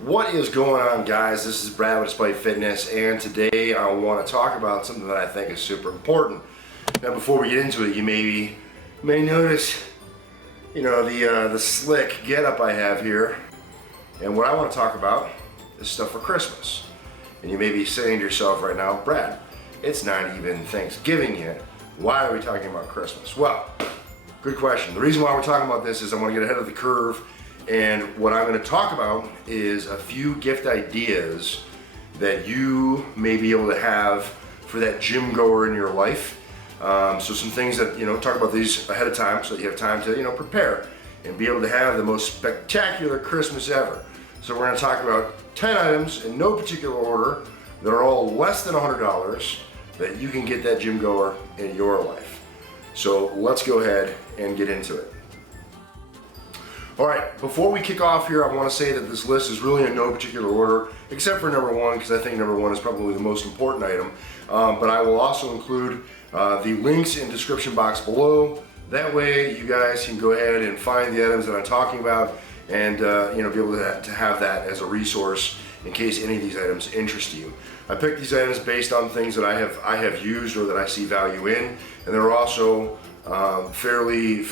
What is going on, guys? This is Brad with Despite Fitness, and today I want to talk about something that I think is super important. Now, before we get into it, you may notice, the slick getup I have here, and what I want to talk about is stuff for Christmas. And you may be saying to yourself right now, Brad, it's not even Thanksgiving yet. Why are we talking about Christmas? Well, good question. The reason why we're talking about this is I want to get ahead of the curve. And what I'm going to talk about is a few gift ideas that you may be able to have for that gym goer in your life. So some things that, talk about these ahead of time so that you have time to, prepare and be able to have the most spectacular Christmas ever. So we're going to talk about 10 items in no particular order that are all less than $100 that you can get that gym goer in your life. So let's go ahead and get into it. All right, before we kick off here, I want to say that this list is really in no particular order, except for number one, because I think number one is probably the most important item. But I will also include the links in the description box below. That way, you guys can go ahead and find the items that I'm talking about, and be able to have that as a resource in case any of these items interest you. I picked these items based on things that I have used or that I see value in, and they're also fairly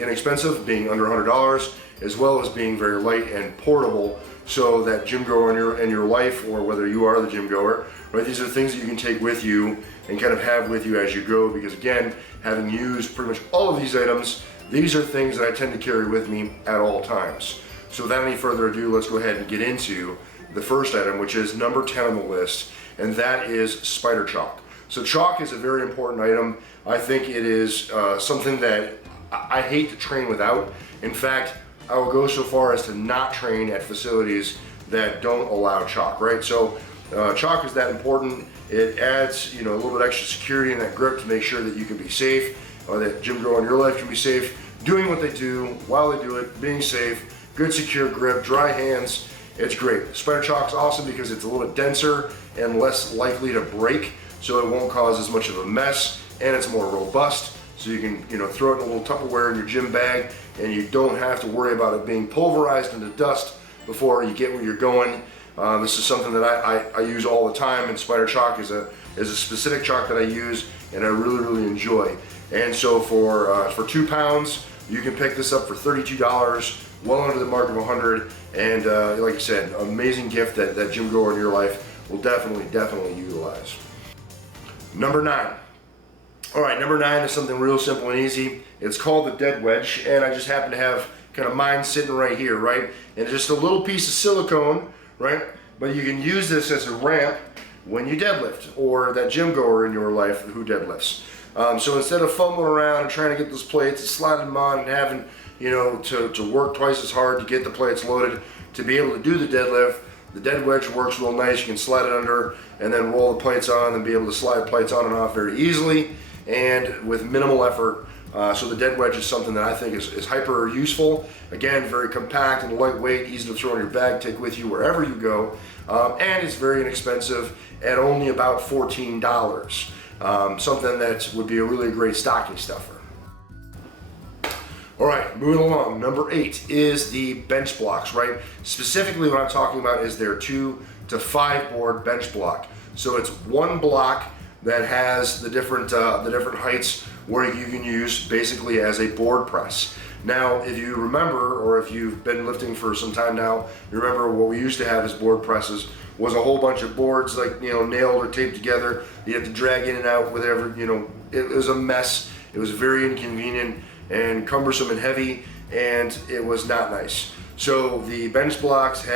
inexpensive, being under $100. As well as being very light and portable, so that gym goer in your life, or whether you are the gym goer, right? These are things that you can take with you and kind of have with you as you go, because again, having used pretty much all of these items, these are things that I tend to carry with me at all times. So without any further ado, let's go ahead and get into the first item, which is number 10 on the list, and that is spider chalk. So chalk is a very important item. I think it is something that I hate to train without. In fact, I will go so far as to not train at facilities that don't allow chalk, right? So chalk is that important. It adds, a little bit extra security in that grip to make sure that you can be safe, or that gym goer in your life can be safe, doing what they do while they do it, being safe, good secure grip, dry hands. It's great. Spider chalk is awesome because it's a little bit denser and less likely to break, so it won't cause as much of a mess, and it's more robust. So you can, throw it in a little Tupperware in your gym bag, and you don't have to worry about it being pulverized into dust before you get where you're going. This is something that I use all the time, and spider chalk is a specific chalk that I use and I really enjoy. And so for 2 pounds, you can pick this up for $32, well under the mark of 100. And like I said, amazing gift that gym goer in your life will definitely utilize. Number 9. All right, number 9 is something real simple and easy. It's called the dead wedge, and I just happen to have kind of mine sitting right here, right? And it's just a little piece of silicone, right? But you can use this as a ramp when you deadlift, or that gym goer in your life who deadlifts. So instead of fumbling around and trying to get those plates and sliding them on and having, to work twice as hard to get the plates loaded, to be able to do the deadlift, the dead wedge works real nice. You can slide it under and then roll the plates on and be able to slide plates on and off very easily and with minimal effort. So the dead wedge is something that I think is hyper useful. Again, very compact and lightweight, easy to throw in your bag, take with you wherever you go. And it's very inexpensive at only about $14. Something that would be a really great stocking stuffer. All right, moving along. Number 8 is the bench blocks, right? Specifically what I'm talking about is their 2 to 5 board bench block. So it's one block that has the different heights where you can use basically as a board press. Now, if you remember, or if you've been lifting for some time now, you remember what we used to have as board presses was a whole bunch of boards nailed or taped together. You have to drag in and out, whatever, it was a mess. It was very inconvenient and cumbersome and heavy, and it was not nice. So the bench blocks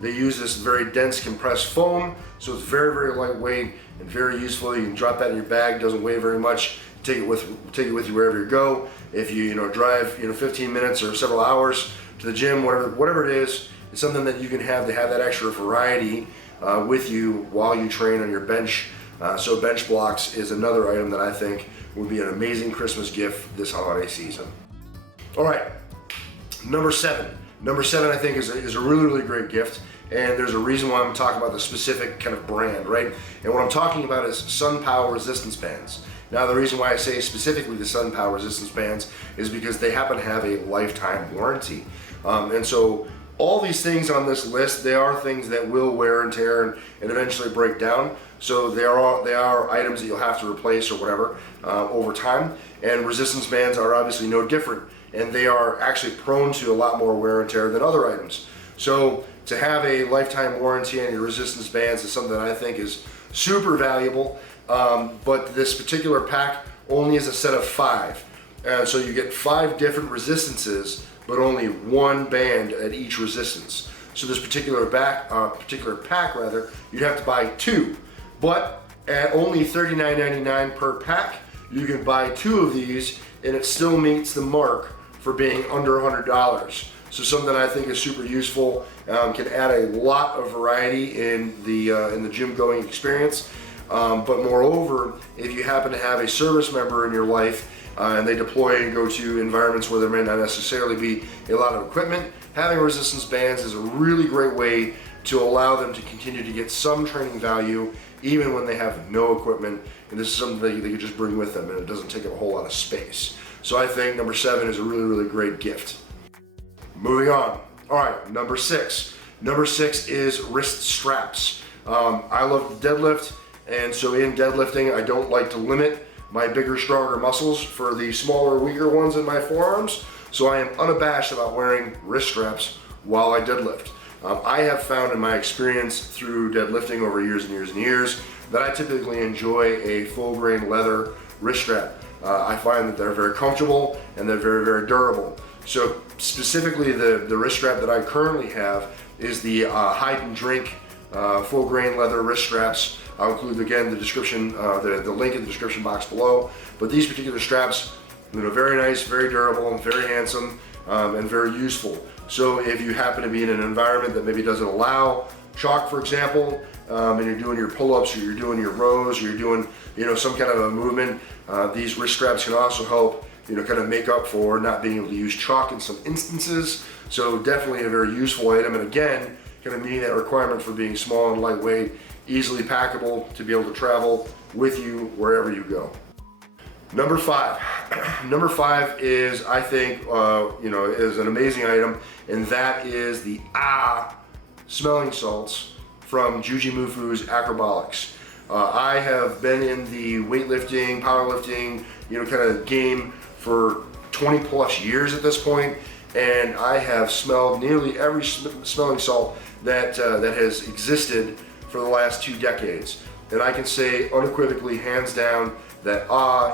they use this very dense compressed foam, so it's very lightweight and very useful. You can drop that in your bag, doesn't weigh very much. Take it with you wherever you go. If you drive 15 minutes or several hours to the gym, whatever it is, it's something that you can have to have that extra variety with you while you train on your bench. So bench blocks is another item that I think would be an amazing Christmas gift this holiday season. All right, number 7. Number 7 I think is a really great gift, and there's a reason why I'm talking about the specific kind of brand, right? And what I'm talking about is Sun Power resistance bands. Now, the reason why I say specifically the Sun Power resistance bands is because they happen to have a lifetime warranty. And so All these things on this list, they are things that will wear and tear and eventually break down. So they are items that you'll have to replace or whatever over time. And resistance bands are obviously no different, and they are actually prone to a lot more wear and tear than other items. So to have a lifetime warranty on your resistance bands is something that I think is super valuable. But this particular pack only is a set of 5. So you get 5 different resistances, but only 1 band at each resistance. So this particular pack, you'd have to buy 2. But at only $39.99 per pack, you can buy 2 of these, and it still meets the mark for being under $100. So something I think is super useful, can add a lot of variety in the gym going experience. But moreover, if you happen to have a service member in your life and they deploy and go to environments where there may not necessarily be a lot of equipment, having resistance bands is a really great way to allow them to continue to get some training value even when they have no equipment. And this is something that they can just bring with them, and it doesn't take up a whole lot of space. So I think number 7 is a really, really great gift. Moving on. All right, number 6. Number 6 is wrist straps. I love to deadlift, and so in deadlifting, I don't like to limit my bigger, stronger muscles for the smaller, weaker ones in my forearms. So I am unabashed about wearing wrist straps while I deadlift. I have found in my experience through deadlifting over years and years and years that I typically enjoy a full grain leather wrist strap. I find that they're very comfortable and they're very, very durable. So specifically the wrist strap that I currently have is the Hide and Drink full grain leather wrist straps. I'll include again the description, the link in the description box below. But these particular straps, very nice, very durable, very handsome, and very useful. So if you happen to be in an environment that maybe doesn't allow chalk, for example, and you're doing your pull-ups or you're doing your rows or you're doing some kind of a movement, these wrist straps can also help kind of make up for not being able to use chalk in some instances. So definitely a very useful item, and again, kind of meeting that requirement for being small and lightweight, easily packable to be able to travel with you wherever you go. Number 5. Number 5 is, I think, is an amazing item, and that is the smelling salts from Jujimufu's Acrobolics. I have been in the weightlifting, powerlifting, kind of game for 20 plus years at this point, and I have smelled nearly every smelling salt that has existed for the last 2 decades. And I can say unequivocally, hands down, that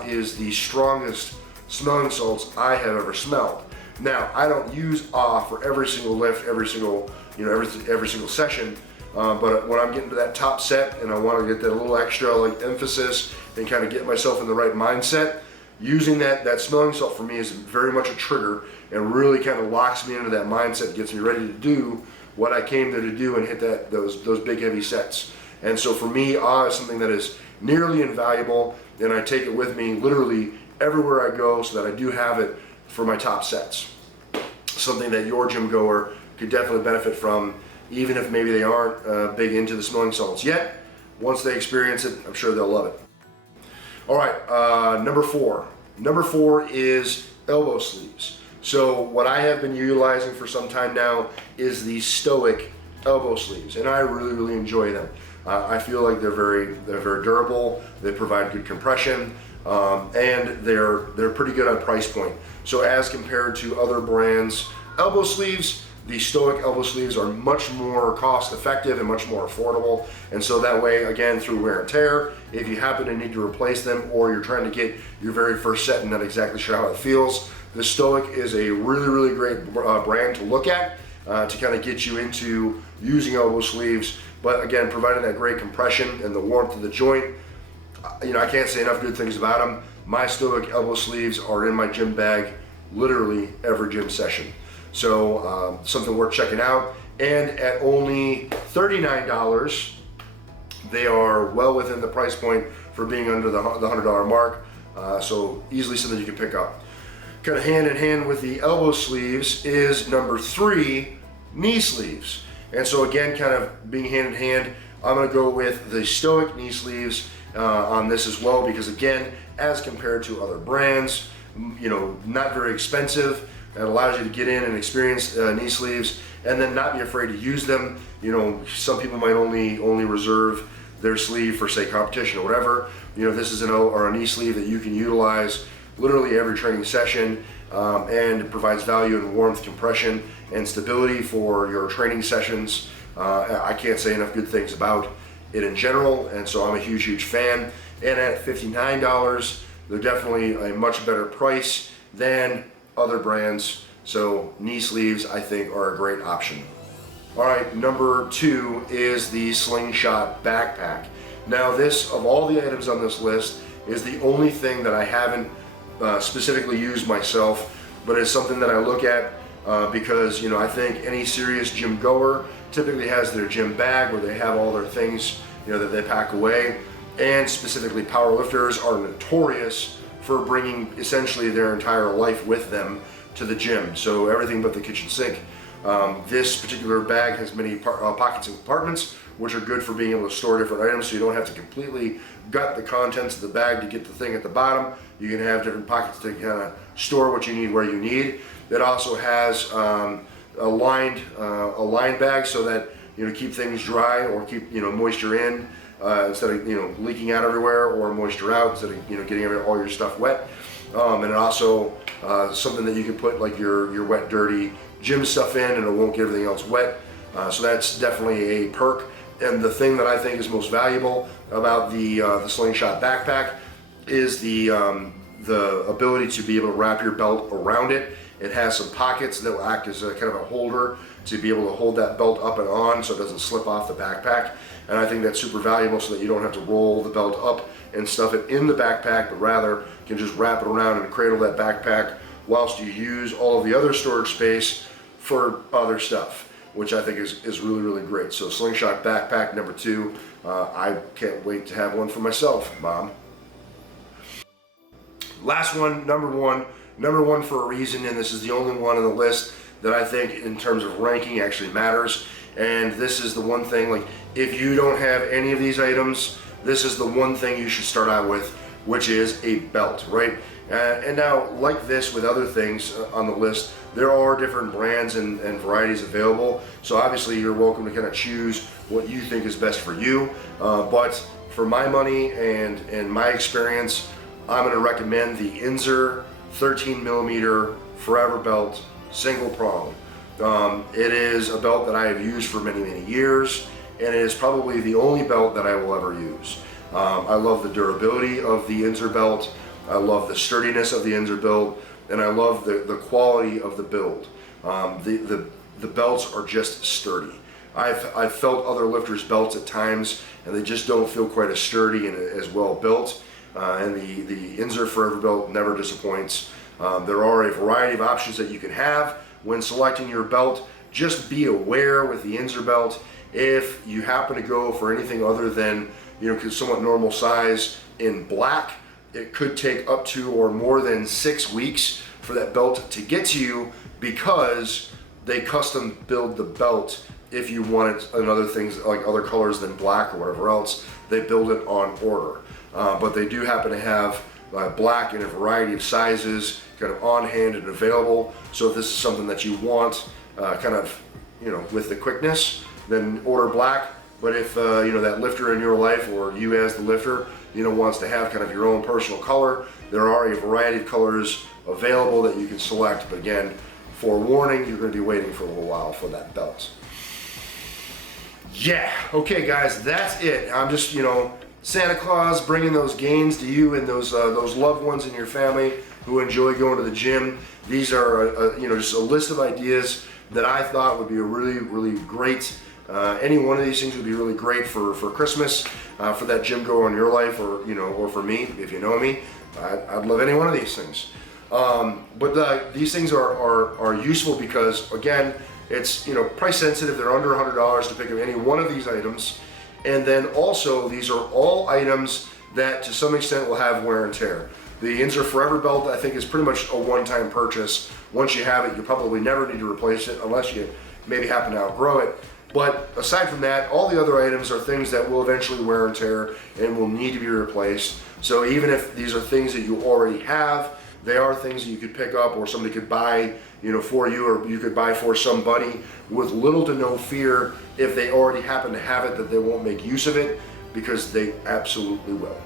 is the strongest smelling salts I have ever smelled. Now, I don't use for every single lift, every single session, but when I'm getting to that top set and I want to get that little extra emphasis and kind of get myself in the right mindset, using that smelling salt for me is very much a trigger and really kind of locks me into that mindset, gets me ready to do what I came there to do and hit those big heavy sets. And so for me, is something that is nearly invaluable, and I take it with me literally everywhere I go so that I do have it for my top sets. Something that your gym goer could definitely benefit from, even if maybe they aren't big into the smelling salts yet. Once they experience it, I'm sure they'll love it. All right, number 4. Number 4 is elbow sleeves. So what I have been utilizing for some time now is the Stoic elbow sleeves, and I really, really enjoy them. I feel like they're very durable. They provide good compression, and they're pretty good on price point. So as compared to other brands' elbow sleeves, the Stoic elbow sleeves are much more cost effective and much more affordable. And so that way, again, through wear and tear, if you happen to need to replace them or you're trying to get your very first set and not exactly sure how it feels, the Stoic is a really, really great brand to look at to kind of get you into using elbow sleeves. But again, providing that great compression and the warmth of the joint, I can't say enough good things about them. My Stoic elbow sleeves are in my gym bag literally every gym session. So something worth checking out. And at only $39, they are well within the price point for being under the $100 mark. So easily something you can pick up. Kind of hand in hand with the elbow sleeves is number 3, knee sleeves. And so again, kind of being hand in hand, I'm going to go with the Stoic knee sleeves on this as well, because again, as compared to other brands, not very expensive, It allows you to get in and experience knee sleeves and then not be afraid to use them. You know, some people might only reserve their sleeve for, say, competition or whatever. You know, this is a knee sleeve that you can utilize literally every training session, and it provides value in warmth, compression, and stability for your training sessions. I can't say enough good things about it in general, and so I'm a huge fan. And at $59, they're definitely a much better price than other brands. So knee sleeves, I think, are a great option. All right, number 2 is the Slingshot Backpack. Now this, of all the items on this list, is the only thing that I haven't specifically used myself, but it's something that I look at because, you know, I think any serious gym goer typically has their gym bag where they have all their things, you know, that they pack away. And specifically, powerlifters are notorious for bringing essentially their entire life with them to the gym. So everything but the kitchen sink. This particular bag has many pockets and compartments, which are good for being able to store different items, so you don't have to completely gut the contents of the bag to get the thing at the bottom. You can have different pockets to kind of store what you need where you need. It also has a lined bag so that, you know, keep things dry or keep, you know, moisture in instead of, you know, leaking out everywhere, or moisture out instead of, you know, getting all your stuff wet. And it also something that you can put like your wet, dirty gym stuff in, and it won't get everything else wet. So that's definitely a perk. And the thing that I think is most valuable about the Slingshot Backpack is the ability to be able to wrap your belt around it. It has some pockets that will act as a kind of a holder to be able to hold that belt up and on so it doesn't slip off the backpack. And I think that's super valuable so that you don't have to roll the belt up and stuff it in the backpack, but rather can just wrap it around and cradle that backpack whilst you use all of the other storage space for other stuff, which I think is really great. So Slingshot Backpack number 2, I can't wait to have one for myself, Mom. Last one, number one for a reason, and this is the only one on the list that I think in terms of ranking actually matters. And this is the one thing, like, if you don't have any of these items, this is the one thing you should start out with, which is a belt, right? And now, like this with other things on the list, there are different brands and varieties available. So obviously you're welcome to kind of choose what you think is best for you. But for my money and my experience, I'm going to recommend the Inzer 13mm Forever Belt single prong. It is a belt that I have used for many years, and it is probably the only belt that I will ever use. I love the durability of the Inzer belt. I love the sturdiness of the Inzer belt, and I love the quality of the build. The belts are just sturdy. I've felt other lifters' belts at times, and they just don't feel quite as sturdy and as well built. And the Inzer Forever belt never disappoints. There are a variety of options that you can have when selecting your belt. Just be aware with the Inzer belt, if you happen to go for anything other than, you know, somewhat normal size in black, it could take up to or more than 6 weeks for that belt to get to you, because they custom build the belt. If you want it in other things like other colors than black or whatever else, they build it on order. But they do happen to have black in a variety of sizes kind of on hand and available. So if this is something that you want kind of, you know, with the quickness, then order black. But if you know, that lifter in your life, or you as the lifter, you know, wants to have kind of your own personal color, there are a variety of colors available that you can select. But again, forewarning, you're going to be waiting for a little while for that belt. Yeah, okay guys, that's it. I'm just, you know, Santa Claus bringing those gains to you and those loved ones in your family who enjoy going to the gym. These are you know, just a list of ideas that I thought would be a really great. Any one of these things would be really great for Christmas, for that gym goer in your life, or, you know, or for me, if you know me. I'd love any one of these things. But these things are useful because, again, it's, you know, price sensitive. They're under $100 to pick up any one of these items. And then also, these are all items that to some extent will have wear and tear. The Inzer Forever belt, I think, is pretty much a one-time purchase. Once you have it, you probably never need to replace it unless you maybe happen to outgrow it. But aside from that, all the other items are things that will eventually wear and tear and will need to be replaced. So even if these are things that you already have, they are things that you could pick up or somebody could buy for you, or you could buy for somebody with little to no fear if they already happen to have it that they won't make use of it, because they absolutely will.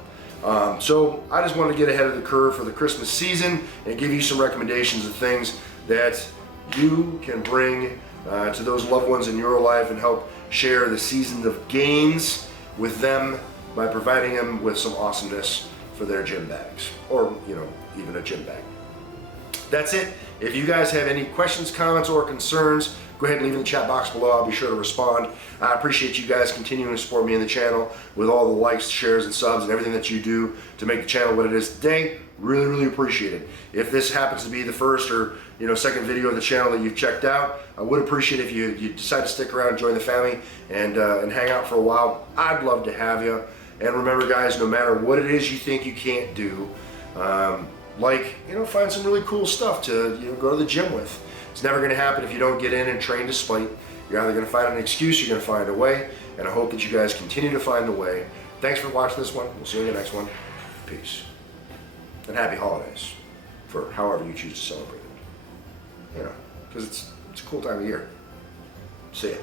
So I just wanted to get ahead of the curve for the Christmas season and give you some recommendations of things that you can bring to those loved ones in your life and help share the season of gains with them by providing them with some awesomeness for their gym bags, or even a gym bag. That's it. If you guys have any questions, comments, or concerns, go ahead and leave in the chat box below. I'll be sure to respond. I appreciate you guys continuing to support me in the channel with all the likes, shares, and subs and everything that you do to make the channel what it is today. Really, really appreciate it. If this happens to be the first or second video of the channel that you've checked out, I would appreciate if you decide to stick around and join the family and hang out for a while. I'd love to have you. And remember, guys, no matter what it is you think you can't do, find some really cool stuff to go to the gym with. It's never going to happen if you don't get in and train despite. You're either going to find an excuse, you're going to find a way, and I hope that you guys continue to find the way. Thanks for watching this one. We'll see you in the next one. Peace. And happy holidays for however you choose to celebrate it. Because it's a cool time of year. See ya.